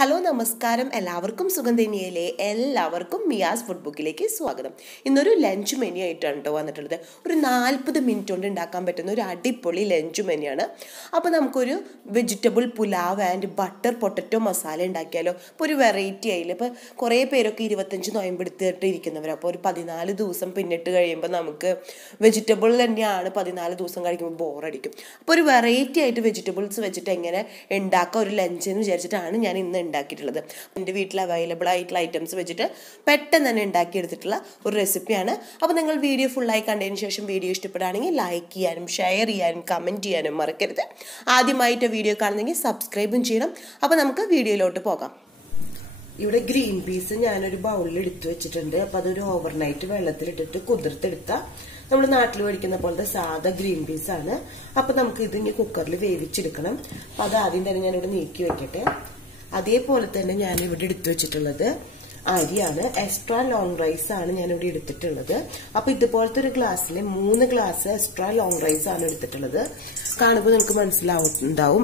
Hello നമസ്കാരം, എല്ലാവർക്കും സുഗന്ധനിയയിലെ എല്ലാവർക്കും മിയാസ് ഫുഡ് ബുക്കിലേക്ക് സ്വാഗതം. ഇന്നൊരു ലഞ്ച് മെനു ആയിട്ടാണ് കേട്ടോ വന്നിട്ടുള്ളത്. ഒരു 40 മിനിറ്റ് കൊണ്ട് ഉണ്ടാക്കാൻ പറ്റുന്ന ഒരു അടിപൊളി ലഞ്ച് മെനുവാണ്. അപ്പോൾ നമുക്കൊരു vegetable pulao and butter potato masala ഉണ്ടാക്കിയാലോ. ഇപ്പോൾ ഒരു വെറൈറ്റി ആയില്ല. ഇപ്പോൾ കുറേ പേരൊക്കെ 25 നോയമ്പെടുത്തിട്ട് ഇരിക്കുന്നവർ. അപ്പോൾ ഒരു 14 ദിവസം പിന്നിട്ട് കഴിയുമ്പോൾ നമുക്ക് വെജിറ്റബിൾ തന്നെയാണ് 14 ദിവസം കഴിക്കുമ്പോൾ ബോറടിക്കും. അപ്പോൾ ഒരു വെറൈറ്റി ആയിട്ട് വെജിറ്റബിൾസ് വെച്ചിട്ട് എങ്ങനെ ഉണ്ടാക്കാം ഒരു ലഞ്ച് എന്ന് വിചാരിച്ചിട്ടാണ് ഞാൻ ഇന്ന് ഉണ്ടാക്കിയിട്ടുള്ളത്. എൻ്റെ വീട്ടിൽ അവൈലബിൾ ആയിട്ടുള്ള ഐറ്റംസ് വെച്ചിട്ട് പെട്ടെന്ന് തന്നെ ഉണ്ടാക്കിയെടുത്തിട്ടുള്ള ഒരു റെസിപ്പിയാണ്. അപ്പോൾ നിങ്ങൾ വീഡിയോ ഫുള്ളായി കണ്ടതിന് ശേഷം വീഡിയോ ഇഷ്ടപ്പെടുകയാണെങ്കിൽ ലൈക്ക് ചെയ്യാനും ഷെയർ ചെയ്യാനും കമൻറ്റ് ചെയ്യാനും മറക്കരുത്. ആദ്യമായിട്ട് വീഡിയോ കാണുന്നെങ്കിൽ സബ്സ്ക്രൈബും ചെയ്യണം. അപ്പോൾ നമുക്ക് വീഡിയോയിലോട്ട് പോകാം. ഇവിടെ ഗ്രീൻ പീസ് ഞാനൊരു ബൗളിൽ എടുത്തു വെച്ചിട്ടുണ്ട്. അപ്പോൾ അതൊരു ഓവർനൈറ്റ് വെള്ളത്തിലിട്ടിട്ട് കുതിർത്തെടുത്ത നമ്മൾ നാട്ടിൽ മേടിക്കുന്ന പോലത്തെ സാധാ ഗ്രീൻ പീസാണ്. അപ്പോൾ നമുക്ക് ഇത് ഇനി കുക്കറിൽ വേവിച്ചെടുക്കണം. അപ്പോൾ അത് ആദ്യം തന്നെ ഞാനിവിടെ നീക്കി വെക്കട്ടെ. അതേപോലെ തന്നെ ഞാനിവിടെ എടുത്തു വെച്ചിട്ടുള്ളത് അരിയാണ്. എക്സ്ട്രാ ലോങ് റൈസ് ആണ് ഞാനിവിടെ എടുത്തിട്ടുള്ളത്. അപ്പൊ ഇതുപോലത്തെ ഒരു ഗ്ലാസ്സിൽ 3 ഗ്ലാസ് എക്സ്ട്രാ ലോങ് റൈസ് ആണ് എടുത്തിട്ടുള്ളത്. കാണുമ്പോൾ നിങ്ങൾക്ക് മനസ്സിലാവുന്നുണ്ടാവും.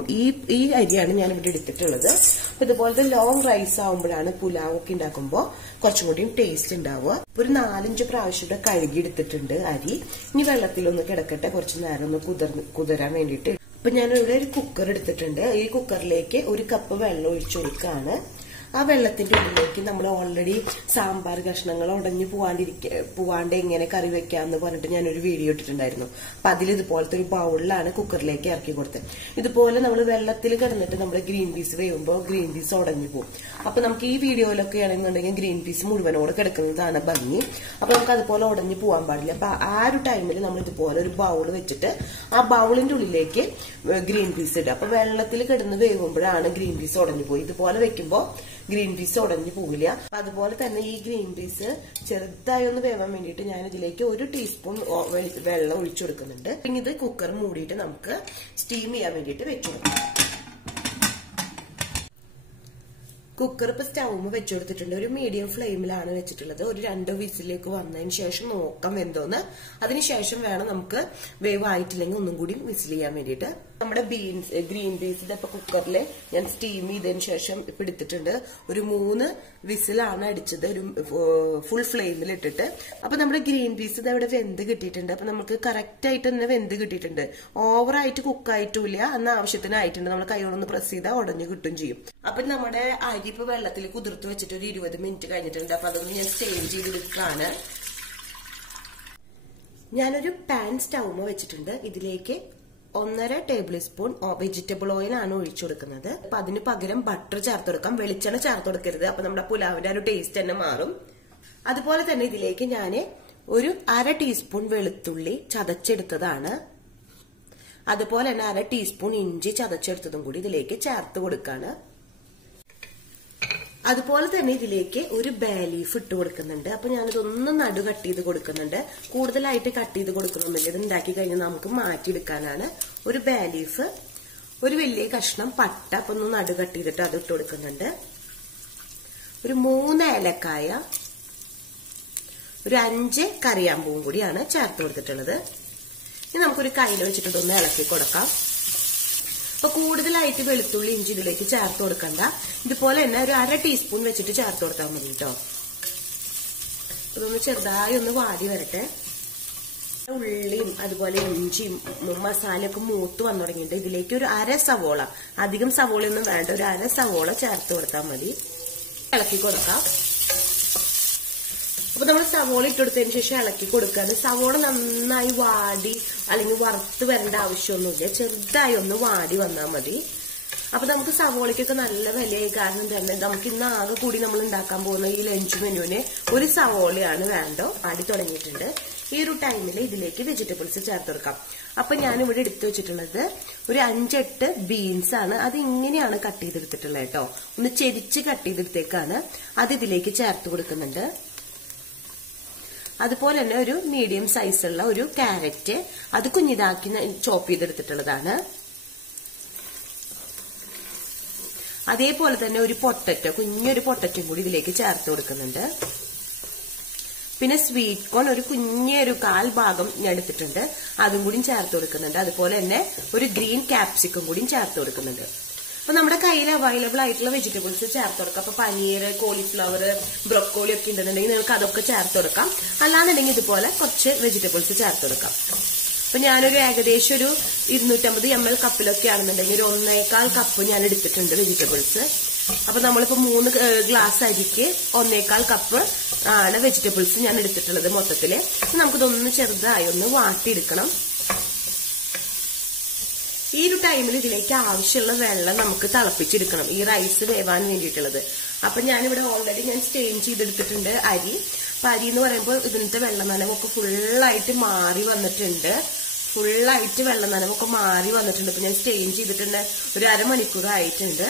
ഈ അരിയാണ് ഞാനിവിടെ എടുത്തിട്ടുള്ളത്. അപ്പൊ ഇതുപോലത്തെ ലോങ് റൈസ് ആവുമ്പോഴാണ് പുലാവ് ഒക്കെ ഉണ്ടാക്കുമ്പോൾ കുറച്ചും കൂടിയും ടേസ്റ്റ് ഉണ്ടാവുക. ഒരു 4-5 പ്രാവശ്യം ഇവിടെ കഴുകി എടുത്തിട്ടുണ്ട് അരി. ഇനി വെള്ളത്തിലൊന്ന് കിടക്കട്ടെ, കുറച്ച് നേരം ഒന്ന് കുതിരാൻ വേണ്ടിയിട്ട്. അപ്പൊ ഞാനിവിടെ ഒരു കുക്കർ എടുത്തിട്ടുണ്ട്. ഈ കുക്കറിലേക്ക് 1 കപ്പ് വെള്ളം ഒഴിച്ചു കൊടുക്കുകയാണ്. ആ വെള്ളത്തിന്റെ ഉള്ളിലേക്ക് നമ്മൾ ഓൾറെഡി സാമ്പാർ കഷ്ണങ്ങൾ ഉടഞ്ഞു പോവാണ്ട് എങ്ങനെ കറി വെക്കാന്ന് പറഞ്ഞിട്ട് ഞാനൊരു വീഡിയോ ഇട്ടിട്ടുണ്ടായിരുന്നു. അപ്പൊ അതിൽ ഇതുപോലത്തെ ഒരു ബൗളിലാണ് കുക്കറിലേക്ക് ഇറക്കി കൊടുത്തത്. ഇതുപോലെ നമ്മൾ വെള്ളത്തിൽ കിടന്നിട്ട് നമ്മൾ ഗ്രീൻ പീസ് വേവുമ്പോൾ ഗ്രീൻ പീസ് ഉടഞ്ഞു പോകും. അപ്പൊ നമുക്ക് ഈ വീഡിയോയിലൊക്കെ ആണെന്നുണ്ടെങ്കിൽ ഗ്രീൻ പീസ് മുഴുവനോട് കിടക്കുന്നതാണ് ഭംഗി. അപ്പൊ നമുക്ക് അതുപോലെ ഉടഞ്ഞു പോകാൻ പാടില്ല. അപ്പൊ ആ ഒരു ടൈമിൽ നമ്മൾ ഇതുപോലെ ഒരു ബൗൾ വെച്ചിട്ട് ആ ബൗളിന്റെ ഉള്ളിലേക്ക് ഗ്രീൻ പീസ് ഇടുക. അപ്പൊ വെള്ളത്തിൽ കിടന്ന് വേവുമ്പോഴാണ് ഗ്രീൻ പീസ് ഉടഞ്ഞു പോയി. ഇതുപോലെ വെക്കുമ്പോൾ ഗ്രീൻ പീസ് ഉടഞ്ഞു പോകില്ല. അതുപോലെ തന്നെ ഈ ഗ്രീൻ പീസ് ചെറുതായി ഒന്ന് വേവാൻ വേണ്ടിയിട്ട് ഞാൻ ഇതിലേക്ക് 1 ടീസ്പൂൺ വെള്ളം ഒഴിച്ചു കൊടുക്കുന്നുണ്ട്. പിന്നെ ഇത് കുക്കർ മൂടിയിട്ട് നമുക്ക് സ്റ്റീം ചെയ്യാൻ വേണ്ടിയിട്ട് വെച്ചു കൊടുക്കാം. കുക്കർ ഇപ്പൊ സ്റ്റൗമ് വെച്ചു കൊടുത്തിട്ടുണ്ട്. ഒരു മീഡിയം ഫ്ലെയിമിലാണ് വെച്ചിട്ടുള്ളത്. ഒരു 2 വിസിലേക്ക് വന്നതിന് ശേഷം നോക്കാം വെന്തോന്ന്. അതിനുശേഷം വേണം നമുക്ക് വേവ് ആയിട്ടില്ലെങ്കിൽ ഒന്നും കൂടി വിസിൽ ചെയ്യാൻ വേണ്ടിയിട്ട്. നമ്മുടെ ഗ്രീൻ പീസ് ഇപ്പൊ കുക്കറിൽ ഞാൻ സ്റ്റീം ചെയ്തതിന് ശേഷം ഇപ്പൊ എടുത്തിട്ടുണ്ട്. ഒരു 3 വിസിലാണ് അടിച്ചത്, ഒരു ഫുൾ ഫ്ലെയിമിൽ ഇട്ടിട്ട്. അപ്പൊ നമ്മുടെ ഗ്രീൻ പീസ് ഇത് അവിടെ വെന്ത് കിട്ടിയിട്ടുണ്ട്. അപ്പൊ നമുക്ക് കറക്റ്റ് ആയിട്ട് തന്നെ വെന്ത് കിട്ടിയിട്ടുണ്ട്. ഓവറായിട്ട് കുക്കായിട്ടില്ല, അന്ന് ആവശ്യത്തിനായിട്ടുണ്ട്. നമ്മൾ കൈകൊണ്ടൊന്ന് പ്രസ് ചെയ്താൽ ഉടഞ്ഞു കിട്ടും ചെയ്യും. അപ്പൊ നമ്മുടെ അരി ഇപ്പൊ വെള്ളത്തിൽ കുതിർത്ത് വെച്ചിട്ട് ഒരു 20 മിനിറ്റ് കഴിഞ്ഞിട്ടുണ്ട്. അപ്പൊ അതൊന്ന് ഞാൻ സ്റ്റെയിൻ ചെയ്തെടുക്കാണ്. ഞാനൊരു പാൻ സ്റ്റൗമ വെച്ചിട്ടുണ്ട്. ഇതിലേക്ക് 1.5 ടേബിൾ സ്പൂൺ വെജിറ്റബിൾ ഓയിൽ ആണ് ഒഴിച്ചു കൊടുക്കുന്നത്. അപ്പൊ അതിന് പകരം ബട്ടർ ചേർത്ത് കൊടുക്കാം. വെളിച്ചെണ്ണ ചേർത്ത് കൊടുക്കരുത്. അപ്പൊ നമ്മുടെ പുലാവിന്റെ ഒരു ടേസ്റ്റ് തന്നെ മാറും. അതുപോലെ തന്നെ ഇതിലേക്ക് ഞാൻ ഒരു 1/2 ടീസ്പൂൺ വെളുത്തുള്ളി ചതച്ചെടുത്തതാണ്. അതുപോലെ തന്നെ 1/2 ടീസ്പൂൺ ഇഞ്ചി ചതച്ചെടുത്തതും കൂടി ഇതിലേക്ക് ചേർത്ത് കൊടുക്കാണ്. അതുപോലെ തന്നെ ഇതിലേക്ക് ഒരു ബേ ലീഫ് ഇട്ട് കൊടുക്കുന്നുണ്ട്. അപ്പൊ ഞാനിതൊന്ന് നടു കട്ട് ചെയ്ത് കൊടുക്കുന്നുണ്ട്. കൂടുതലായിട്ട് കട്ട് ചെയ്ത് കൊടുക്കണമെന്നില്ല. ഇത് ഉണ്ടാക്കി കഴിഞ്ഞാൽ നമുക്ക് മാറ്റിയെടുക്കാനാണ്. ഒരു ബേ ലീഫ്, ഒരു വലിയ കഷ്ണം പട്ട, അപ്പൊ ഒന്ന് നടു കട്ട് ചെയ്തിട്ട് അത് ഇട്ട് കൊടുക്കുന്നുണ്ട്. ഒരു 3 ഏലക്കായ, ഒരു 5 കറിയാമ്പൂവും കൂടിയാണ് ചേർത്ത് കൊടുത്തിട്ടുള്ളത്. ഇനി നമുക്കൊരു കയ്യിൽ വെച്ചിട്ടൊന്ന് ഇളക്കി കൊടുക്കാം. അപ്പൊ കൂടുതലായിട്ട് വെളുത്തുള്ളി ഇഞ്ചി ഇതിലേക്ക് ചേർത്ത് കൊടുക്കണ്ട. ഇതുപോലെ തന്നെ ഒരു 1/2 ടീസ്പൂൺ വെച്ചിട്ട് ചേർത്ത് കൊടുത്താൽ മതി കേട്ടോ. അതൊന്ന് ചെറുതായി ഒന്ന് വാടി വരട്ടെ. ഉള്ളിയും അതുപോലെ ഇഞ്ചിയും മസാലയൊക്കെ മൂത്ത് വന്നു തുടങ്ങിയിട്ട് ഇതിലേക്ക് ഒരു 1/2 സവോള, അധികം സവോളയൊന്നും വേണ്ട, ഒരു 1/2 സവോള ചേർത്ത് കൊടുത്താൽ മതി. ഇളക്കി കൊടുക്കാം. അപ്പൊ നമ്മൾ സവോള ഇട്ടെടുത്തതിന് ശേഷം ഇളക്കി കൊടുക്കാണ്. സവോള നന്നായി വാടി അല്ലെങ്കിൽ വറുത്ത് വരേണ്ട ആവശ്യമൊന്നുമില്ല. ചെറുതായി ഒന്ന് വാടി വന്നാൽ മതി. അപ്പൊ നമുക്ക് സവോളയ്ക്കൊക്കെ നല്ല വിലയായി. കാരണം തന്നെ നമുക്ക് ഇന്ന് ആകെ കൂടി നമ്മൾ ഉണ്ടാക്കാൻ പോകുന്ന ഈ ലഞ്ച് മെനുവിന് ഒരു സവോളയാണ് വേണ്ടോ. വാടി തുടങ്ങിയിട്ടുണ്ട്. ഈ ഒരു ടൈമിൽ ഇതിലേക്ക് വെജിറ്റബിൾസ് ചേർത്ത് കൊടുക്കാം. അപ്പൊ ഞാനിവിടെ എടുത്തു വെച്ചിട്ടുള്ളത് ഒരു 5-8 ബീൻസ് ആണ്. അത് ഇങ്ങനെയാണ് കട്ട് ചെയ്തെടുത്തിട്ടുള്ളത് കേട്ടോ. ഒന്ന് ചെരിച്ച് കട്ട് ചെയ്തെടുത്തേക്കാണ്. അത് ഇതിലേക്ക് ചേർത്ത് കൊടുക്കുന്നുണ്ട്. അതുപോലെ തന്നെ ഒരു മീഡിയം സൈസുള്ള ഒരു ക്യാരറ്റ്, അത് കുഞ്ഞിതാക്കി ചോപ്പ് ചെയ്തെടുത്തിട്ടുള്ളതാണ്. അതേപോലെ തന്നെ ഒരു പൊട്ടറ്റോ, കുഞ്ഞൊരു പൊട്ടറ്റോ കൂടി ഇതിലേക്ക് ചേർത്ത് കൊടുക്കുന്നുണ്ട്. പിന്നെ സ്വീറ്റ് കോൺ ഒരു കുഞ്ഞൊരു 1/4 ഭാഗം ഞാൻ എടുത്തിട്ടുണ്ട്, അതും കൂടി ചേർത്ത് കൊടുക്കുന്നുണ്ട്. അതുപോലെ തന്നെ ഒരു ഗ്രീൻ ക്യാപ്സിക്കം കൂടി ചേർത്ത് കൊടുക്കുന്നുണ്ട്. അപ്പൊ നമ്മുടെ കയ്യിൽ അവൈലബിൾ ആയിട്ടുള്ള വെജിറ്റബിൾസ് ചേർത്ത് കൊടുക്കാം. അപ്പൊ പനീർ, കോളിഫ്ലവർ, ബ്രൊക്കോളി ഒക്കെ ഉണ്ടെന്നുണ്ടെങ്കിൽ നിങ്ങൾക്ക് അതൊക്കെ ചേർത്ത് കൊടുക്കാം. അല്ലാന്നുണ്ടെങ്കിൽ ഇതുപോലെ കുറച്ച് വെജിറ്റബിൾസ് ചേർത്ത് കൊടുക്കാം. അപ്പൊ ഞാനൊരു ഏകദേശം ഒരു 250 ml കപ്പിലൊക്കെ ആണെന്നുണ്ടെങ്കിൽ ഒരു 1.25 കപ്പ് ഞാൻ എടുത്തിട്ടുണ്ട് വെജിറ്റബിൾസ്. അപ്പൊ നമ്മളിപ്പോ 3 ഗ്ലാസ് അരിക്ക് 1.25 കപ്പ് ആണ് വെജിറ്റബിൾസ് ഞാൻ എടുത്തിട്ടുള്ളത് മൊത്തത്തില്. നമുക്കിതൊന്ന് ചെറുതായി ഒന്ന് വാട്ടിയെടുക്കണം. ഈ ഒരു ടൈമിൽ ഇതിലേക്ക് ആവശ്യമുള്ള വെള്ളം നമുക്ക് തിളപ്പിച്ചെടുക്കണം, ഈ റൈസ് വേവാൻ വേണ്ടിയിട്ടുള്ളത്. അപ്പൊ ഞാനിവിടെ ഓൾറെഡി ഞാൻ സ്റ്റെയിൻ ചെയ്തെടുത്തിട്ടുണ്ട് അരി. അപ്പൊ അരി എന്ന് പറയുമ്പോൾ ഇതിലത്തെ വെള്ളം നനവൊക്കെ ഫുള്ളായിട്ട് മാറി വന്നിട്ടുണ്ട്. ഇപ്പൊ ഞാൻ സ്റ്റെയിൻ ചെയ്തിട്ടുണ്ട്, ഒരു അരമണിക്കൂർ ആയിട്ടുണ്ട്.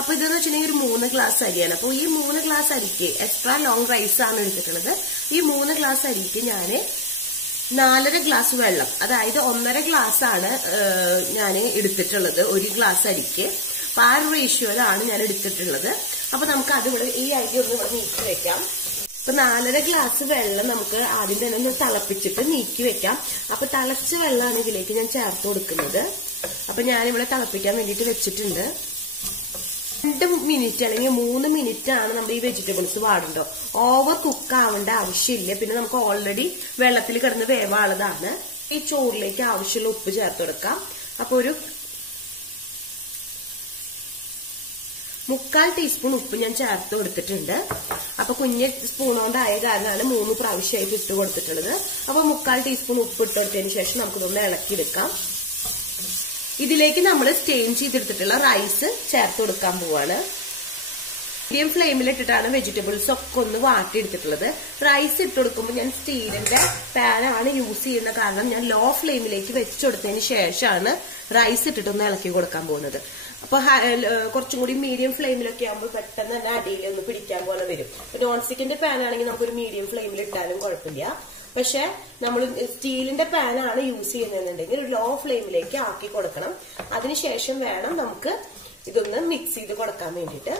അപ്പൊ ഇതെന്ന് വെച്ചിട്ടുണ്ടെങ്കിൽ ഒരു 3 ഗ്ലാസ് അരിയാണ്. അപ്പൊ ഈ 3 ഗ്ലാസ് അരിക്ക് എക്സ്ട്രാ ലോങ് റൈസ് ആണ് എടുത്തിട്ടുള്ളത്. ഈ 3 ഗ്ലാസ് അരിക്ക് ഞാന് 4.5 ഗ്ലാസ് വെള്ളം, അതായത് 1.5 ഗ്ലാസ് ആണ് ഞാൻ എടുത്തിട്ടുള്ളത് ഒരു ഗ്ലാസ് അരിക്ക്. അപ്പൊ ആ ഒരു റേഷ്യോയിലാണ് ഞാൻ എടുത്തിട്ടുള്ളത്. അപ്പൊ നമുക്ക് അതിവിടെ ഈ അരി ഒന്ന് ഇവിടെ നീക്കി വെക്കാം. അപ്പൊ 4.5 ഗ്ലാസ് വെള്ളം നമുക്ക് ആദ്യം തന്നെ ഒന്ന് തിളപ്പിച്ചിട്ട് നീക്കി വെക്കാം. അപ്പൊ തിളച്ച വെള്ളമാണ് ഇതിലേക്ക് ഞാൻ ചേർത്ത് കൊടുക്കുന്നത്. അപ്പൊ ഞാനിവിടെ തിളപ്പിക്കാൻ വേണ്ടിയിട്ട് വെച്ചിട്ടുണ്ട്. 2 മിനിറ്റ് അല്ലെങ്കിൽ 3 മിനിറ്റ് ആണ് നമ്മൾ ഈ വെജിറ്റബിൾസ് വാടുണ്ടോ. ഓവർ കുക്ക് ആവേണ്ട ആവശ്യമില്ല. പിന്നെ നമുക്ക് ഓൾറെഡി വെള്ളത്തിൽ കിടന്ന് വേവാനുള്ളതാണ്. ഈ ചോറിലേക്ക് ആവശ്യമുള്ള ഉപ്പ് ചേർത്ത് കൊടുക്കാം. അപ്പൊ ഒരു 3/4 ടീസ്പൂൺ ഉപ്പ് ഞാൻ ചേർത്ത് കൊടുത്തിട്ടുണ്ട്. അപ്പൊ കുഞ്ഞ് സ്പൂൺ കൊണ്ടായ കാരണമാണ് 3 പ്രാവശ്യമായിട്ട് ഇട്ട് കൊടുത്തിട്ടുള്ളത്. അപ്പൊ 3/4 ടീസ്പൂൺ ഉപ്പ് ഇട്ട് കൊടുത്തതിന് ശേഷം നമുക്കിതൊന്ന് ഇളക്കിയെടുക്കാം. ഇതിലേക്ക് നമ്മൾ സ്റ്റെയിൻ ചെയ്തെടുത്തിട്ടുള്ള റൈസ് ചേർത്ത് കൊടുക്കാൻ പോവാണ്. മീഡിയം ഫ്ലെയിമിൽ ഇട്ടിട്ടാണ് വെജിറ്റബിൾസ് ഒക്കെ ഒന്ന് വാട്ടിയെടുത്തിട്ടുള്ളത്. റൈസ് ഇട്ട് കൊടുക്കുമ്പോൾ ഞാൻ സ്റ്റീലിന്റെ പാനാണ് യൂസ് ചെയ്യുന്ന കാരണം ഞാൻ ലോ ഫ്ലെയിമിലേക്ക് വെച്ചുകൊടുത്തതിന് ശേഷമാണ് റൈസ് ഇട്ടിട്ടൊന്ന് ഇളക്കി കൊടുക്കാൻ പോകുന്നത്. അപ്പൊ കുറച്ചും കൂടി മീഡിയം ഫ്ലെയിമിലൊക്കെ ആകുമ്പോൾ പെട്ടെന്ന് തന്നെ അടിയിൽ ഒന്ന് പിടിക്കാൻ പോലെ വരും. നോൺ സ്റ്റിക്കിന്റെ പാൻ ആണെങ്കിൽ നമുക്കൊരു മീഡിയം ഫ്ലെയിമിൽ ഇട്ടാലും കുഴപ്പമില്ല. പക്ഷെ നമ്മൾ സ്റ്റീലിന്റെ പാനാണ് യൂസ് ചെയ്യുന്നതെന്നുണ്ടെങ്കിൽ ഒരു ലോ ഫ്ലെയിമിലേക്ക് ആക്കി കൊടുക്കണം. അതിനുശേഷം വേണം നമുക്ക് ഇതൊന്ന് മിക്സ് ചെയ്ത് കൊടുക്കാൻ വേണ്ടിയിട്ട്.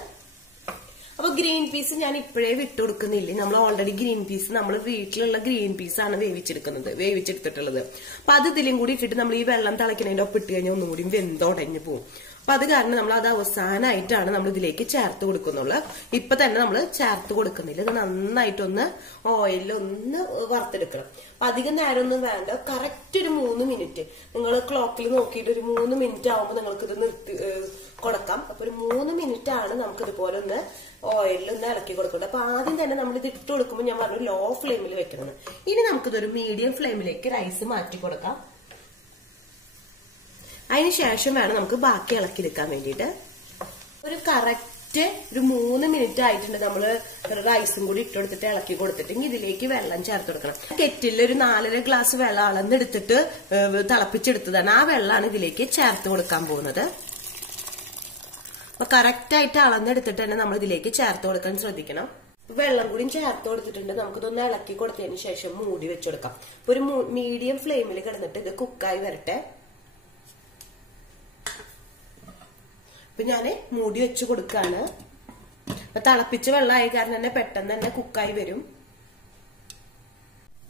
അപ്പൊ ഗ്രീൻ പീസ് ഞാൻ ഇപ്പോഴേ വിട്ടുകൊടുക്കുന്നില്ല. നമ്മൾ ഓൾറെഡി ഗ്രീൻ പീസ് നമ്മൾ വീട്ടിലുള്ള ഗ്രീൻ പീസ് ആണ് വേവിച്ചെടുത്തിട്ടുള്ളത്. അപ്പൊ അത് ഇതിലും കൂടി ഇട്ടിട്ട് നമ്മൾ ഈ വെള്ളം തിളയ്ക്കുന്നതിന്റെ ഒപ്പം ഇട്ട് കഴിഞ്ഞാൽ ഒന്നും കൂടി വെന്തുടഞ്ഞു പോകും. അപ്പൊ അത് കാരണം നമ്മൾ അത് അവസാനമായിട്ടാണ് നമ്മൾ ഇതിലേക്ക് ചേർത്ത് കൊടുക്കുന്നുള്ളൂ. ഇപ്പൊ തന്നെ നമ്മൾ ചേർത്ത് കൊടുക്കുന്നില്ല. ഇത് നന്നായിട്ടൊന്ന് ഓയിലൊന്ന് വറുത്തെടുക്കണം. അപ്പൊ അധികം നേരം ഒന്നും വേണ്ട. കറക്റ്റ് ഒരു 3 മിനിറ്റ് നിങ്ങൾ ക്ലോക്കിൽ നോക്കിയിട്ട് ഒരു 3 മിനിറ്റ് ആവുമ്പോൾ നിങ്ങൾക്ക് ഇത് നിർത്തി കൊടുക്കാം. അപ്പൊ ഒരു 3 മിനിറ്റ് ആണ് നമുക്ക് ഇതുപോലെ ഒന്ന് ഓയിലിൽ ഒന്ന് ഇളക്കി കൊടുക്കുന്നത്. അപ്പൊ ആദ്യം തന്നെ നമ്മൾ ഇത് ഇട്ട് കൊടുക്കുമ്പോൾ ഞാൻ പറഞ്ഞു ലോ ഫ്ലെയിമിൽ വെക്കണം. ഇനി നമുക്കിതൊരു മീഡിയം ഫ്ലെയിമിലേക്ക് റൈസ് മാറ്റി കൊടുക്കാം. അതിനുശേഷം വേണം നമുക്ക് ബാക്കി ഇളക്കിയെടുക്കാൻ വേണ്ടിയിട്ട്. ഒരു കറക്റ്റ് ഒരു 3 മിനിറ്റ് ആയിട്ടുണ്ട്. നമ്മള് റൈസും കൂടി ഇട്ടുകൊടുത്തിട്ട് ഇളക്കി കൊടുത്തിട്ടെങ്കിൽ ഇതിലേക്ക് വെള്ളം ചേർത്ത് കൊടുക്കണം. കെറ്റിൽ ഒരു 4.5 ഗ്ലാസ് വെള്ളം അളന്നെടുത്തിട്ട് തിളപ്പിച്ചെടുത്തതാണ്. ആ വെള്ളമാണ് ഇതിലേക്ക് ചേർത്ത് കൊടുക്കാൻ പോകുന്നത്. അപ്പൊ കറക്റ്റ് ആയിട്ട് അളന്നെടുത്തിട്ട് തന്നെ നമ്മൾ ഇതിലേക്ക് ചേർത്ത് കൊടുക്കാൻ ശ്രദ്ധിക്കണം. വെള്ളം കൂടി ചേർത്ത് കൊടുത്തിട്ടുണ്ട്. നമുക്കിതൊന്ന് ഇളക്കി കൊടുത്തതിന് ശേഷം മൂടി വെച്ചുകൊടുക്കാം. ഒരു മീഡിയം ഫ്ലെയിമിൽ കിടന്നിട്ട് ഇത് കുക്കായി വരട്ടെ. അപ്പൊ ഞാന് മൂടി വെച്ച് കൊടുക്കാണ്. അപ്പൊ തിളപ്പിച്ച വെള്ളമായ കാരണം തന്നെ പെട്ടെന്ന് തന്നെ കുക്കായി വരും.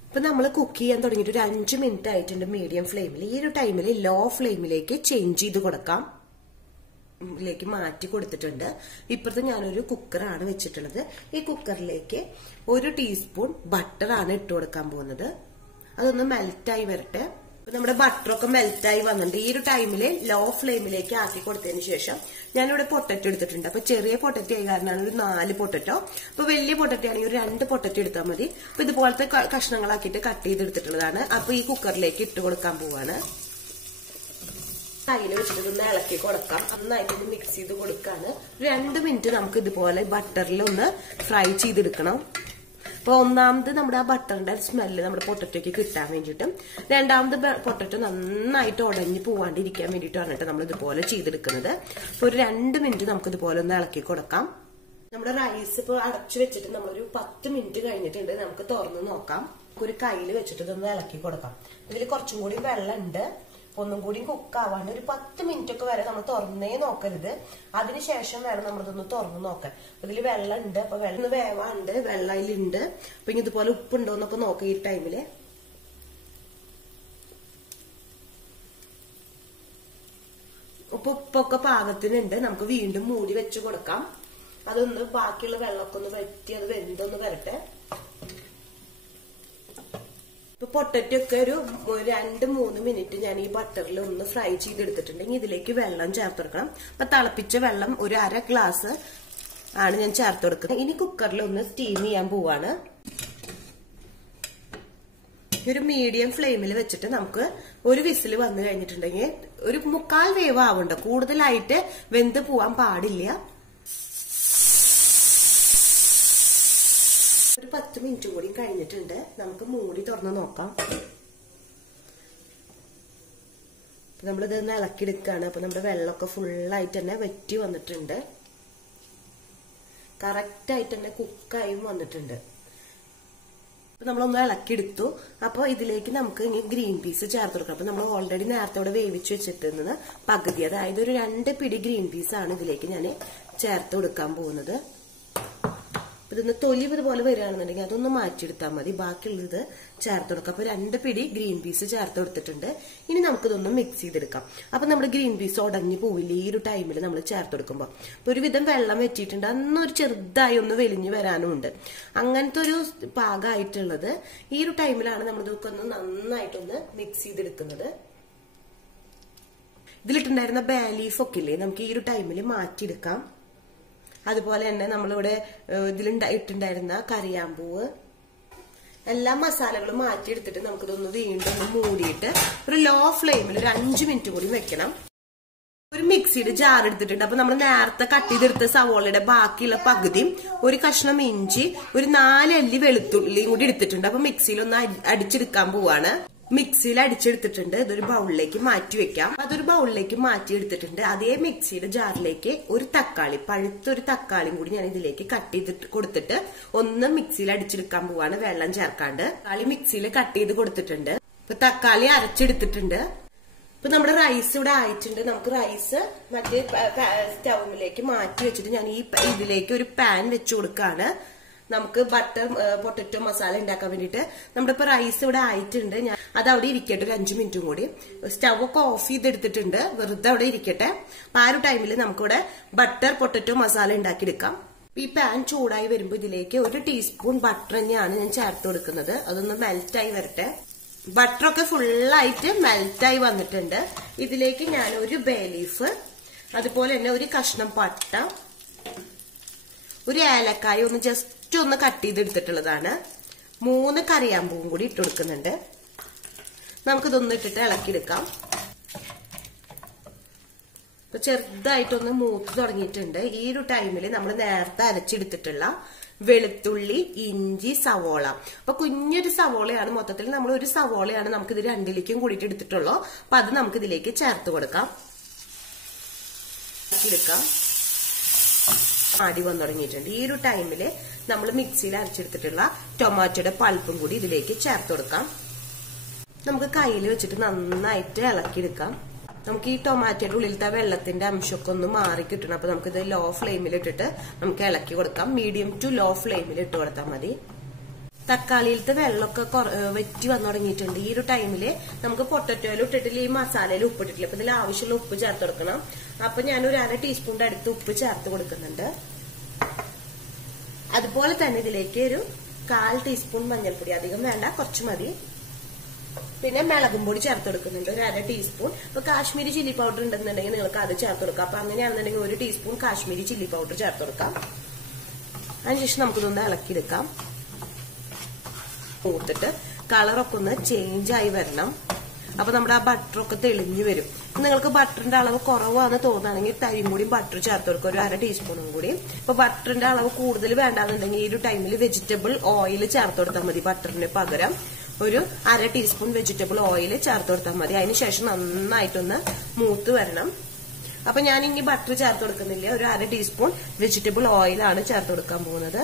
ഇപ്പൊ നമ്മൾ കുക്ക് ചെയ്യാൻ തുടങ്ങിയിട്ട് ഒരു 5 മിനിറ്റ് ആയിട്ടുണ്ട് മീഡിയം ഫ്ലെയിമിൽ. ഈ ഒരു ടൈമിൽ ലോ ഫ്ലെയിമിലേക്ക് ചേഞ്ച് ചെയ്ത് കൊടുക്കാം. ിലേക്ക് മാറ്റി കൊടുത്തിട്ടുണ്ട്. ഇപ്പുറത്ത് ഞാനൊരു കുക്കറാണ് വെച്ചിട്ടുള്ളത്. ഈ കുക്കറിലേക്ക് 1 ടീസ്പൂൺ ബട്ടറാണ് ഇട്ട് കൊടുക്കാൻ പോകുന്നത്. അതൊന്ന് മെൽറ്റായി വരട്ടെ. നമ്മുടെ ബട്ടറൊക്കെ മെൽറ്റായി വന്നിട്ടുണ്ട്. ഈ ഒരു ടൈമില് ലോ ഫ്ലെയിമിലേക്ക് ആക്കി കൊടുത്തതിന് ശേഷം ഞാനിവിടെ പൊട്ടറ്റോ എടുത്തിട്ടുണ്ട്. അപ്പൊ ചെറിയ പൊട്ടറ്റോ ആയി കാരണമാണ് ഒരു 4 പൊട്ടറ്റോ. അപ്പൊ വലിയ പൊട്ടറ്റോ ആണെങ്കിൽ ഒരു 2 പൊട്ടറ്റോ എടുത്താൽ മതി. അപ്പൊ ഇതുപോലത്തെ കഷ്ണങ്ങളാക്കിയിട്ട് കട്ട് ചെയ്തെടുത്തിട്ടുള്ളതാണ്. അപ്പൊ ഈ കുക്കറിലേക്ക് ഇട്ട് കൊടുക്കാൻ പോവാണ്. കയ്യിൽ വെച്ചിട്ട് ഒന്ന് ഇളക്കി കൊടുക്കാം. നന്നായിട്ട് മിക്സ് ചെയ്ത് കൊടുക്കാണ്. 2 മിനിറ്റ് നമുക്ക് ഇതുപോലെ ബട്ടറിൽ ഒന്ന് ഫ്രൈ ചെയ്തെടുക്കണം. അപ്പൊ ഒന്നാമത് നമ്മുടെ ആ ബട്ടറിന്റെ സ്മെല്ല് നമ്മുടെ പൊട്ടറ്റോയ്ക്ക് കിട്ടാൻ വേണ്ടിയിട്ടും, രണ്ടാമത് പൊട്ടറ്റോ നന്നായിട്ട് ഉടഞ്ഞു പോവാണ്ടിരിക്കാൻ വേണ്ടിയിട്ടാണ് നമ്മൾ ഇതുപോലെ ചെയ്തെടുക്കുന്നത്. അപ്പൊ ഒരു 2 മിനിറ്റ് നമുക്ക് ഇതുപോലെ ഒന്ന് ഇളക്കി കൊടുക്കാം. നമ്മുടെ റൈസ് ഇപ്പൊ അടച്ചു വെച്ചിട്ട് നമ്മളൊരു 10 മിനിറ്റ് കഴിഞ്ഞിട്ടുണ്ട്. നമുക്ക് തുറന്ന് നോക്കാം. ഒരു കയ്യിൽ വെച്ചിട്ട് ഇതൊന്ന് ഇളക്കി കൊടുക്കാം. ഇതിൽ കുറച്ചും കൂടി വെള്ളം ഉണ്ട്. ഒന്നും കൂടി കുക്കാവാണ്ട് ഒരു 10 മിനിറ്റ് ഒക്കെ വരെ നമ്മൾ തുറന്നേ നോക്കരുത്. അതിനുശേഷം വേണം നമ്മളിതൊന്ന് തുറന്ന് നോക്കാൻ. ഇതിൽ വെള്ളം ഉണ്ട്. അപ്പൊ വെള്ളം വേവാണ്ട് വെള്ളയിലുണ്ട്. അപ്പൊ ഇനി ഇതുപോലെ ഉപ്പുണ്ടോ എന്നൊക്കെ നോക്കാം. ഈ ടൈമില് ഉപ്പൊക്കെ പാകത്തിനുണ്ട്. നമുക്ക് വീണ്ടും മൂടി വെച്ച് കൊടുക്കാം. അതൊന്ന് ബാക്കിയുള്ള വെള്ളമൊക്കെ ഒന്ന് വറ്റി അത് വെന്തൊന്ന് വരട്ടെ. ഇപ്പൊ പൊട്ടറ്റോ ഒക്കെ ഒരു 2-3 മിനിറ്റ് ഞാൻ ഈ ബട്ടറിൽ ഒന്ന് ഫ്രൈ ചെയ്തെടുത്തിട്ടുണ്ടെങ്കിൽ ഇതിലേക്ക് വെള്ളം ചേർത്ത് കൊടുക്കണം. അപ്പൊ തിളപ്പിച്ച വെള്ളം ഒരു 1/2 ഗ്ലാസ് ആണ് ഞാൻ ചേർത്ത് കൊടുക്കുന്നത്. ഇനി കുക്കറിൽ ഒന്ന് സ്റ്റീം ചെയ്യാൻ പോവാണ്. ഒരു മീഡിയം ഫ്ലെയിമിൽ വെച്ചിട്ട് നമുക്ക് ഒരു വിസിൽ വന്നു കഴിഞ്ഞിട്ടുണ്ടെങ്കിൽ ഒരു 1/4 വേവ് ആവണ്ട, കൂടുതലായിട്ട് വെന്ത് പോവാൻ പാടില്ല. ഒരു 10 മിനിറ്റ് കൂടി കഴിഞ്ഞിട്ടുണ്ട്. നമുക്ക് മൂടി തുറന്ന് നോക്കാം. നമ്മളിത് ഇളക്കിയെടുക്കുകയാണ്. അപ്പൊ നമ്മുടെ വെള്ളമൊക്കെ ഫുള്ളായിട്ട് തന്നെ വറ്റി വന്നിട്ടുണ്ട്. കറക്റ്റായിട്ട് തന്നെ കുക്കായും വന്നിട്ടുണ്ട്. അപ്പൊ നമ്മളൊന്ന് ഇളക്കിയെടുത്തു. അപ്പൊ ഇതിലേക്ക് നമുക്ക് ഇനി ഗ്രീൻ പീസ് ചേർത്ത് കൊടുക്കാം. അപ്പൊ നമ്മൾ ഓൾറെഡി നേരത്തെ ഇവിടെ വേവിച്ച് വെച്ചിട്ടുന്നത് പകുതി, അതായത് ഒരു 2 പിടി ഗ്രീൻ പീസ് ആണ് ഇതിലേക്ക് ഞാൻ ചേർത്ത് കൊടുക്കാൻ പോകുന്നത്. ഇതൊന്ന് തൊലി ഇതുപോലെ വരികയാണെന്നുണ്ടെങ്കിൽ അതൊന്ന് മാറ്റിയെടുത്താൽ മതി. ബാക്കിയുള്ളത് ചേർത്ത് കൊടുക്കാം. അപ്പൊ 2 പിടി ഗ്രീൻ പീസ് ചേർത്ത് കൊടുത്തിട്ടുണ്ട്. ഇനി നമുക്കിതൊന്ന് മിക്സ് ചെയ്തെടുക്കാം. അപ്പൊ നമ്മുടെ ഗ്രീൻ പീസ് ഉടഞ്ഞു പോവില്ല ഈ ഒരു ടൈമിൽ നമ്മൾ ചേർത്ത് കൊടുക്കുമ്പോൾ. അപ്പൊ ഒരുവിധം വെള്ളം വെച്ചിട്ടുണ്ട്, അന്നൊരു ചെറുതായി ഒന്ന് വെലിഞ്ഞു വരാനും ഉണ്ട്. അങ്ങനത്തെ ഒരു പാകമായിട്ടുള്ളത് ഈ ഒരു ടൈമിലാണ് നമ്മൾ ഇതൊക്കെ ഒന്ന് നന്നായിട്ടൊന്ന് മിക്സ് ചെയ്തെടുക്കുന്നത്. ഇതിലിട്ടുണ്ടായിരുന്ന ബേ ലീഫ് ഒക്കെ ഇല്ലേ, നമുക്ക് ഈ ഒരു ടൈമിൽ മാറ്റിയെടുക്കാം. അതുപോലെ തന്നെ നമ്മളിവിടെ ഇട്ടുണ്ടായിരുന്ന കറിയാമ്പൂവ്, എല്ലാ മസാലകളും മാറ്റിയെടുത്തിട്ട് നമുക്കിതൊന്ന് വീണ്ടും ഒന്ന് മൂടിയിട്ട് ഒരു ലോ ഫ്ലെയിമിൽ ഒരു 5 മിനിറ്റ് കൂടി വെക്കണം. ഒരു മിക്സിയുടെ ജാർ എടുത്തിട്ടുണ്ട്. അപ്പൊ നമ്മൾ നേരത്തെ കട്ട് ചെയ്തെടുത്ത സവോളയുടെ ബാക്കിയുള്ള പകുതിയും ഒരു കഷ്ണം ഇഞ്ചി, ഒരു 4 അല്ലി വെളുത്തുള്ളിയും കൂടി എടുത്തിട്ടുണ്ട്. അപ്പൊ മിക്സിയിൽ ഒന്ന് അടിച്ചെടുക്കാൻ പോവാണ്. മിക്സിയിൽ അടിച്ചെടുത്തിട്ടുണ്ട്. ഇതൊരു ബൗളിലേക്ക് മാറ്റി വെക്കാം. അതൊരു ബൗളിലേക്ക് മാറ്റി എടുത്തിട്ടുണ്ട്. അതേ മിക്സിയുടെ ജാറിലേക്ക് ഒരു തക്കാളി, പഴുത്തൊരു തക്കാളിയും കൂടി ഞാൻ ഇതിലേക്ക് കട്ട് ചെയ്തിട്ട് കൊടുത്തിട്ട് ഒന്ന് മിക്സിയിൽ അടിച്ചെടുക്കാൻ പോവാണ്, വെള്ളം ചേർക്കാണ്ട്. തക്കാളി മിക്സിയിൽ കട്ട് ചെയ്ത് കൊടുത്തിട്ടുണ്ട്. ഇപ്പൊ തക്കാളി അരച്ചെടുത്തിട്ടുണ്ട്. ഇപ്പൊ നമ്മുടെ റൈസ് ഇവിടെ ആയിട്ടുണ്ട്. നമുക്ക് റൈസ് മറ്റേ സ്റ്റൗവിലേക്ക് മാറ്റി വെച്ചിട്ട് ഞാൻ ഇതിലേക്ക് ഒരു പാൻ വെച്ചു കൊടുക്കാണ്. നമുക്ക് ബട്ടർ പൊട്ടറ്റോ മസാല ഉണ്ടാക്കാൻ വേണ്ടിയിട്ട്. നമ്മുടെ ഇപ്പൊ റൈസ് ഇവിടെ ആയിട്ടുണ്ട്. ഞാൻ അത് അവിടെ ഇരിക്കട്ടെ ഒരു 5 മിനിറ്റും കൂടി. സ്റ്റവ് ഒക്കെ ഓഫ് ചെയ്തെടുത്തിട്ടുണ്ട്, വെറുതെ അവിടെ ഇരിക്കട്ടെ. അപ്പൊ ആ ഒരു ടൈമിൽ നമുക്കിവിടെ ബട്ടർ പൊട്ടറ്റോ മസാല ഉണ്ടാക്കിയെടുക്കാം. ഈ പാൻ ചൂടായി വരുമ്പോൾ ഇതിലേക്ക് 1 ടീസ്പൂൺ ബട്ടർ തന്നെയാണ് ഞാൻ ചേർത്ത് കൊടുക്കുന്നത്. അതൊന്ന് മെൽറ്റായി വരട്ടെ. ബട്ടറൊക്കെ ഫുള്ളായിട്ട് മെൽറ്റായി വന്നിട്ടുണ്ട്. ഇതിലേക്ക് ഞാൻ ഒരു ബേ ലീഫ്, അതുപോലെ തന്നെ ഒരു കഷ്ണം പട്ട, ഒരു ഏലക്കായ ഒന്ന് ജസ്റ്റ് ഒന്ന് കട്ട് ചെയ്തെടുത്തിട്ടുള്ളതാണ്, 3 കറിയാമ്പൂവും കൂടി ഇട്ട് കൊടുക്കുന്നുണ്ട്. നമുക്കിതൊന്ന് ഇട്ടിട്ട് ഇളക്കിയെടുക്കാം. ഇപ്പൊ ചെറുതായിട്ടൊന്ന് മൂത്ത് തുടങ്ങിയിട്ടുണ്ട്. ഈ ഒരു ടൈമിൽ നമ്മൾ നേരത്തെ അരച്ചെടുത്തിട്ടുള്ള വെളുത്തുള്ളി, ഇഞ്ചി, സവോള, അപ്പൊ കുഞ്ഞൊരു സവോളയാണ്, മൊത്തത്തിൽ നമ്മൾ ഒരു സവോളയാണ് നമുക്കിത് 2ലേക്കും കൂടിയിട്ട് എടുത്തിട്ടുള്ളൂ. അപ്പൊ അത് നമുക്ക് ഇതിലേക്ക് ചേർത്ത് കൊടുക്കാം. എടുക്കാം. ആടി വന്നു തുടങ്ങിയിട്ടുണ്ട്. ഈ ഒരു ടൈമില് നമ്മൾ മിക്സിയിൽ അരച്ചെടുത്തിട്ടുള്ള ടൊമാറ്റോയുടെ പൾപ്പും കൂടി ഇതിലേക്ക് ചേർത്ത് കൊടുക്കാം. നമുക്ക് കയ്യിൽ വെച്ചിട്ട് നന്നായിട്ട് ഇളക്കിയെടുക്കാം. നമുക്ക് ഈ ടൊമാറ്റോയുടെ ഉള്ളിലത്തെ വെള്ളത്തിന്റെ അംശമൊക്കെ ഒന്ന് മാറി കിട്ടണം. അപ്പൊ നമുക്കിത് ലോ ഫ്ലെയിമിൽ ഇട്ടിട്ട് നമുക്ക് ഇളക്കി കൊടുക്കാം. മീഡിയം ടു ലോ ഫ്ലെയിമിൽ ഇട്ട് കൊടുത്താൽ മതി. തക്കാളിയിലത്തെ വെള്ളമൊക്കെ വെറ്റി വന്നു തുടങ്ങിയിട്ടുണ്ട്. ഈ ഒരു ടൈമില് നമുക്ക് പൊട്ടറ്റോയിൽ ഇട്ടിട്ടില്ല, ഈ മസാലയിൽ ഉപ്പിട്ടിട്ടില്ല. അപ്പൊ ഇതിൽ ആവശ്യമുള്ള ഉപ്പ് ചേർത്ത് കൊടുക്കണം. അപ്പൊ ഞാൻ ഒരു 1/2 ടീസ്പൂണിന്റെ അടുത്ത് ഉപ്പ് ചേർത്ത് കൊടുക്കുന്നുണ്ട്. അതുപോലെ തന്നെ ഇതിലേക്ക് ഒരു 1/4 ടീസ്പൂൺ മഞ്ഞൾപ്പൊടി, അധികം വേണ്ട, കുറച്ച് മതി. പിന്നെ മുളകും പൊടി ചേർത്ത് കൊടുക്കുന്നുണ്ട്, ഒരു 1/2 ടീസ്പൂൺ. ഇപ്പൊ കാശ്മീരി ചില്ലി പൗഡർ ഉണ്ടെന്നുണ്ടെങ്കിൽ നിങ്ങൾക്ക് അത് ചേർത്ത് കൊടുക്കാം. അപ്പൊ അങ്ങനെയാണെന്നുണ്ടെങ്കിൽ 1 ടീസ്പൂൺ കാശ്മീരി ചില്ലി പൗഡർ ചേർത്ത് കൊടുക്കാം. അതിനുശേഷം നമുക്കിതൊന്ന് ഇളക്കിയെടുക്കാം. മൂത്തിട്ട് കളറൊക്കെ ഒന്ന് ചേഞ്ച് ആയി വരണം. അപ്പൊ നമ്മുടെ ആ ബട്ടറൊക്കെ തെളിഞ്ഞു വരും. നിങ്ങൾക്ക് ബട്ടറിന്റെ അളവ് കുറവാന്ന് തോന്നുകയാണെങ്കിൽ തരിയും കൂടി ബട്ടർ ചേർത്ത് കൊടുക്കുക, ഒരു 1/2 ടീസ്പൂണും കൂടി. ഇപ്പൊ ബട്ടറിന്റെ അളവ് കൂടുതൽ വേണ്ടാന്നുണ്ടെങ്കിൽ ഈ ഒരു ടൈമിൽ വെജിറ്റബിൾ ഓയിൽ ചേർത്ത് കൊടുത്താൽ മതി. ബട്ടറിന് പകരം ഒരു 1/2 ടീസ്പൂൺ വെജിറ്റബിൾ ഓയിൽ ചേർത്ത് കൊടുത്താൽ മതി. അതിനുശേഷം നന്നായിട്ടൊന്ന് മൂത്ത് വരണം. അപ്പൊ ഞാൻ ഇനി ബട്ടർ ചേർത്ത് കൊടുക്കുന്നില്ല, ഒരു 1/2 ടീസ്പൂൺ വെജിറ്റബിൾ ഓയിലാണ് ചേർത്ത് കൊടുക്കാൻ പോകുന്നത്.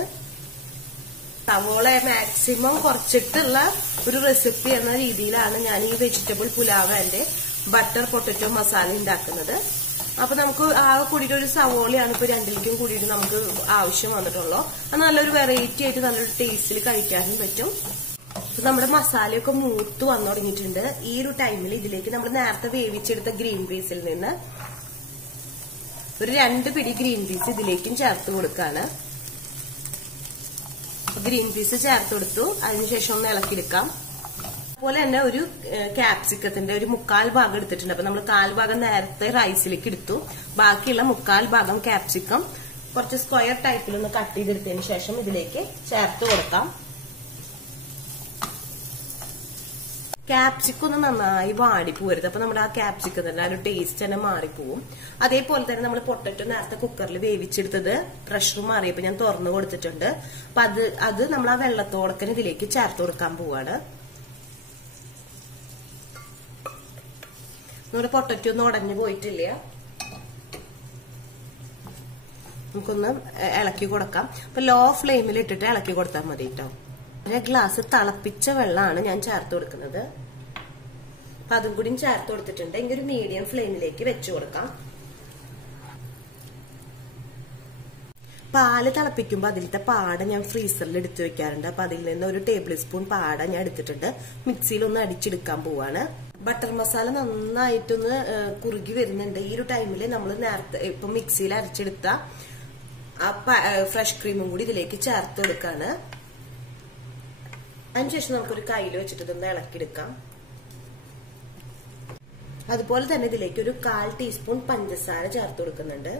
സവോള മാക്സിമം കുറച്ചിട്ടുള്ള ഒരു റെസിപ്പി എന്ന രീതിയിലാണ് ഞാൻ ഈ vegetable pulao and butter potato masala ഉണ്ടാക്കുന്നത്. അപ്പൊ നമുക്ക് ആ കൂടിയിട്ട് ഒരു സവോളയാണ് ഇപ്പൊ 2ലേക്കും കൂടിയിട്ട് നമുക്ക് ആവശ്യം വന്നിട്ടുള്ളൂ. അത് നല്ലൊരു വെറൈറ്റി ആയിട്ട് നല്ലൊരു ടേസ്റ്റിൽ കഴിക്കാനും പറ്റും. അപ്പൊ നമ്മുടെ മസാലയൊക്കെ മൂത്ത് വന്നു തുടങ്ങിയിട്ടുണ്ട്. ഈ ഒരു ടൈമിൽ ഇതിലേക്ക് നമ്മൾ നേരത്തെ വേവിച്ചെടുത്ത ഗ്രീൻ പീസിൽ നിന്ന് ഒരു 2 പിടി ഗ്രീൻ പീസ് ഇതിലേക്കും ചേർത്ത് കൊടുക്കാണ്. ഗ്രീൻ പീസ് ചേർത്ത് കൊടുത്തു. അതിനുശേഷം ഒന്ന് ഇളക്കിയെടുക്കാം. അതുപോലെ തന്നെ ഒരു ക്യാപ്സിക്കത്തിന്റെ ഒരു 1/4 ഭാഗം എടുത്തിട്ടുണ്ട്. അപ്പൊ നമ്മൾ 1/4 ഭാഗം നേരത്തെ റൈസിലേക്ക് എടുത്തു. ബാക്കിയുള്ള 1/4 ഭാഗം ക്യാപ്സിക്കം കുറച്ച് സ്ക്വയർ ടൈപ്പിലൊന്ന് കട്ട് ചെയ്തെടുത്തതിന് ശേഷം ഇതിലേക്ക് ചേർത്ത് കൊടുക്കാം. ക്യാപ്സിക്കം ഒന്ന് നന്നായി വാടിപ്പോരുത്. അപ്പൊ നമ്മുടെ ആ ക്യാപ്സിക്കം തന്നെ ആ ഒരു ടേസ്റ്റ് തന്നെ മാറിപ്പോവും. അതേപോലെ തന്നെ നമ്മൾ പൊട്ടറ്റോ നേരത്തെ കുക്കറിൽ വേവിച്ചെടുത്തത് പ്രഷർ മാറിയപ്പോ ഞാൻ തുറന്നു കൊടുത്തിട്ടുണ്ട്. അപ്പൊ അത് നമ്മൾ ആ വെള്ളത്തോടക്കന് ഇതിലേക്ക് ചേർത്ത് കൊടുക്കാൻ പോവാണ്. നമ്മുടെ പൊട്ടറ്റോ ഒന്നും ഉടഞ്ഞു പോയിട്ടില്ല. നമുക്കൊന്ന് ഇളക്കി കൊടുക്കാം. അപ്പൊ ലോ ഫ്ലെയിമിൽ ഇട്ടിട്ട് ഇളക്കി കൊടുത്താൽ മതി കേട്ടോ. 1 ഗ്ലാസ് തിളപ്പിച്ച വെള്ളമാണ് ഞാൻ ചേർത്ത് കൊടുക്കുന്നത്. അപ്പൊ അതും കൂടി ചേർത്ത് കൊടുത്തിട്ടുണ്ട്. എങ്കിൽ ഒരു മീഡിയം ഫ്ലെയിമിലേക്ക് വെച്ചു കൊടുക്കാം. പാല് തിളപ്പിക്കുമ്പോൾ അതിലത്തെ പാട ഞാൻ ഫ്രീസറിൽ എടുത്തു വെക്കാറുണ്ട്. അപ്പൊ അതിൽ നിന്ന് ഒരു ടേബിൾ സ്പൂൺ പാട ഞാൻ എടുത്തിട്ടുണ്ട്. മിക്സിയിൽ ഒന്ന് അടിച്ചെടുക്കാൻ പോവാണ്. ബട്ടർ മസാല നന്നായിട്ടൊന്ന് കുറുകി വരുന്നുണ്ട്. ഈ ഒരു ടൈമിൽ നമ്മൾ നേരത്തെ ഇപ്പൊ മിക്സിയിൽ അരച്ചെടുത്ത ആ ഫ്രഷ് ക്രീമും കൂടി ഇതിലേക്ക് ചേർത്ത് കൊടുക്കാണ്. അതിനുശേഷം നമുക്കൊരു കയ്യിൽ വെച്ചിട്ട് ഇതൊന്ന് ഇളക്കിയെടുക്കാം. അതുപോലെ തന്നെ ഇതിലേക്ക് ഒരു 1/4 ടീസ്പൂൺ പഞ്ചസാര ചേർത്ത് കൊടുക്കുന്നുണ്ട്.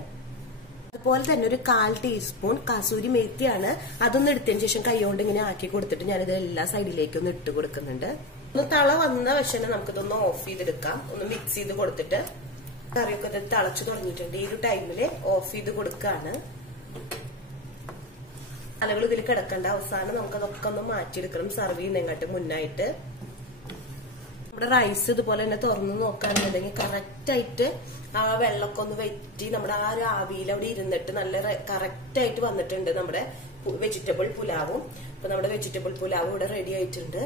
അതുപോലെ തന്നെ ഒരു 1/4 ടീസ്പൂൺ കസൂരി മേത്തിയാണ്. അതൊന്ന് എടുത്തതിന് ശേഷം കൈകൊണ്ട് ഇങ്ങനെ ആക്കി കൊടുത്തിട്ട് ഞാനിത് എല്ലാ സൈഡിലേക്കും ഒന്ന് ഇട്ട് കൊടുക്കുന്നുണ്ട്. ഒന്ന് തള വന്ന വശം നമുക്കിതൊന്ന് ഓഫ് ചെയ്തെടുക്കാം. ഒന്ന് മിക്സ് ചെയ്ത് കൊടുത്തിട്ട് കറിയൊക്കെ ഇത് തിളച്ചു തുടങ്ങിയിട്ടുണ്ട്. ഈ ഒരു ടൈമില് ഓഫ് ചെയ്ത് കൊടുക്കാണ്. അലകൾ ഇതിൽ കിടക്കേണ്ട. അവസാനം നമുക്കതൊക്കെ ഒന്ന് മാറ്റിയെടുക്കണം സെർവ് ചെയ്യുന്നതിനെക്കാട്ട് മുന്നായിട്ട്. നമ്മുടെ റൈസ് ഇതുപോലെ തന്നെ തുറന്നു നോക്കുകയാണെന്നുണ്ടെങ്കിൽ കറക്റ്റ് ആയിട്ട് ആ വെള്ളമൊക്കെ ഒന്ന് വറ്റി നമ്മുടെ ആ ഒരു ആവിയിൽ അവിടെ ഇരുന്നിട്ട് നല്ല കറക്റ്റ് ആയിട്ട് വന്നിട്ടുണ്ട് നമ്മുടെ വെജിറ്റബിൾ പുലാവും. അപ്പൊ നമ്മുടെ വെജിറ്റബിൾ പുലാവും ഇവിടെ റെഡി ആയിട്ടുണ്ട്.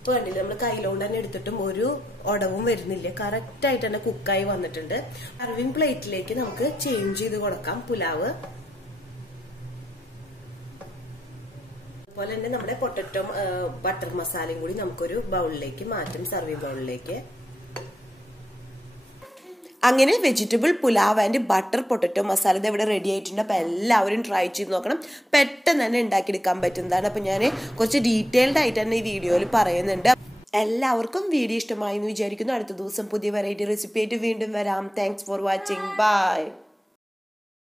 ഇപ്പൊ കണ്ടില്ലേ, നമ്മൾ കയ്യിലോണ്ട് തന്നെ എടുത്തിട്ടും ഒരു ഉടവും വരുന്നില്ല. കറക്റ്റ് ആയിട്ട് തന്നെ കുക്കായി വന്നിട്ടുണ്ട്. സർവിംഗ് പ്ലേറ്റിലേക്ക് നമുക്ക് ചേഞ്ച് ചെയ്ത് കൊടുക്കാം പുലാവ്. അതുപോലെ തന്നെ നമ്മുടെ പൊട്ടറ്റോ ബട്ടർ മസാലയും കൂടി നമുക്കൊരു ബൗളിലേക്ക് മാറ്റും, സർവിംഗ് ബൗളിലേക്ക്. അങ്ങനെ vegetable pulao and butter potato masala ഇത് ഇവിടെ റെഡി ആയിട്ടുണ്ട്. അപ്പോൾ എല്ലാവരും ട്രൈ ചെയ്ത് നോക്കണം. പെട്ടെന്ന് തന്നെ ഉണ്ടാക്കിയെടുക്കാൻ പറ്റുന്നതാണ്. അപ്പോൾ ഞാൻ കുറച്ച് ഡീറ്റെയിൽഡ് ആയിട്ട് തന്നെ ഈ വീഡിയോയിൽ പറയുന്നുണ്ട്. എല്ലാവർക്കും വീഡിയോ ഇഷ്ടമായി എന്ന് വിചാരിക്കുന്നു. അടുത്ത ദിവസം പുതിയ വെറൈറ്റി റെസിപ്പി ആയിട്ട് വീണ്ടും വരാം. Thanks for watching. ബൈ.